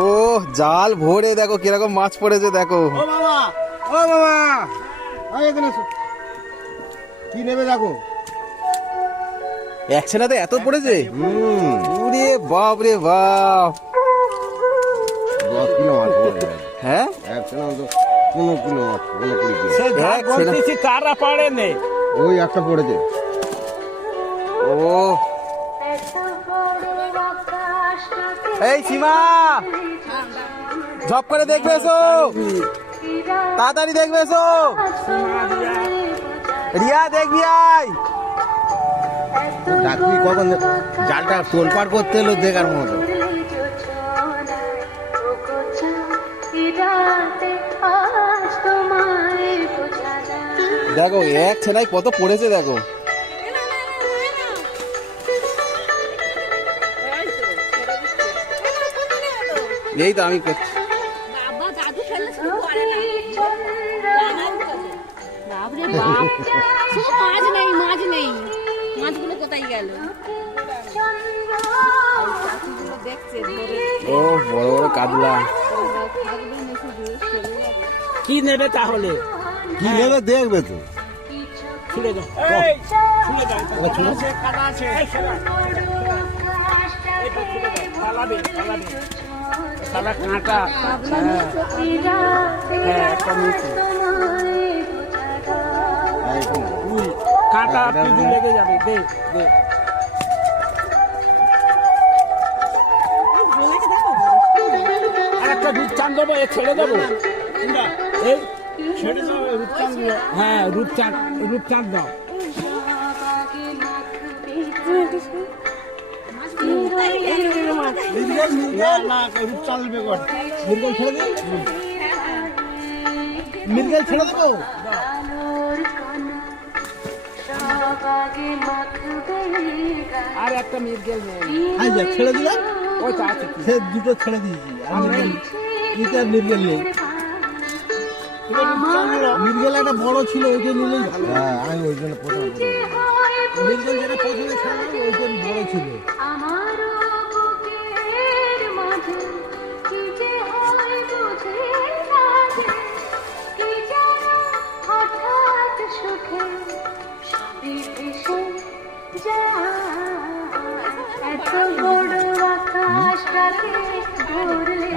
ও জাল ভরে দেখো কিরকম মাছ পড়েছে দেখো। ও বাবা, ও বাবা, এখানে এসো। কি নেবে দেখো? একসাথে এত পড়েছে? ওরে বাপ রে বাপ। 10 কিলো মাছ পড়বে। হ্যাঁ একসাথে তো 15 কিলো মাছ, 15 কিলো। সে জাল বলতেছি কারা পাড়ে নেই। ওই একটা পড়েছে। ও এই সীমা ঝপ করে দেখবে এসো, তাড়াতাড়ি দেখবে এসো। রিয়া দেখবি আয়। তুই কখন জালটা তোলপাড় করতে এলো দেখার মতো। দেখো এক ছেনাই কত পড়েছে দেখো। এই তো আমি করছি। মাছ নেই, মাছগুলো কোথায় গেল? ও বড় বড় কাতলা। কি নেবে তাহলে? কি নেবে দেখবে তো। ছুড়ে দাও, ছুড়ে দাও। সে কাদা আছে, এটা ছুড়ে দাও। পালাবে, পালাবে। সালা কাঁটা। হ্যাঁ, একটা নিচে। কাঁটা পিছু লেগে যাবে। দে, দে। আর একটা রূপচাঁদ দেবো, এ ছেড়ে দেবো। এই ছেড়ে দাও রূপচাঁদ। হ্যাঁ, রূপচাঁদ দাও। মির্গেল ছেড়ে দে। মির্গেল ছেড়ে দেবো। আর একটা মির্গেল নেই। ছেড়ে দিলাম। ওইটা আছে কি? সে দুটো ছেড়ে দিয়েছি। এটা মির্গেল নেই। মির্গেল একটা বড় ছিল, ওইটা নিলেই ভালো। হ্যাঁ, আমি ওই জন্য প্রথমে মির্গেল যেটা প্রথমে ছাড়লাম ওইটা বড় ছিল। এত বড় আকাশটাকে ধরলে